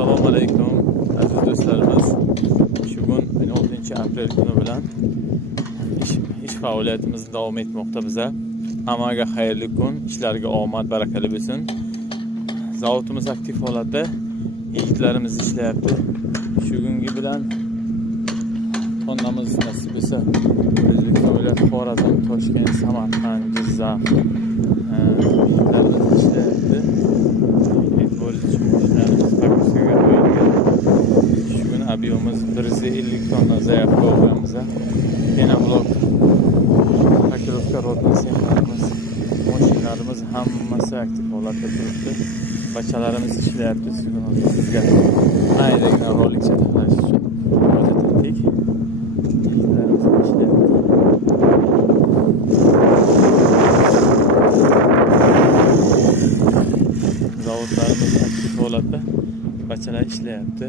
Assalomu alaykum aziz do'stlarimiz. Bugun 16 aprel kuni bilan ish faoliyatimiz davom etmoqda biza. Hammaga xayrli kun, ishlarga omad, barakali bo'lsin. Zavodimiz aktiv holatda, yigitlarimiz ishlayapti. Bugungi bilan tonnamiz nasib etsa O'zbekiston viloyati Xorazm, Toshkent, Samarqand, Jizzax yigitlarimiz ishlayapti. Abiyomuz 150 tonna zaявka olganmiz. Penoblok, pakirovka rodni sexlarimiz, mashinalarimiz hammasi aktiv holatda turibdi. Bachalarimiz ishlayapti. Sizga aydagina rolik chaqirish uchun hozir etdik. Yigitlarimiz ishlayapti. Zavodlarimiz aktiv holatda, bachalar ishlayapti.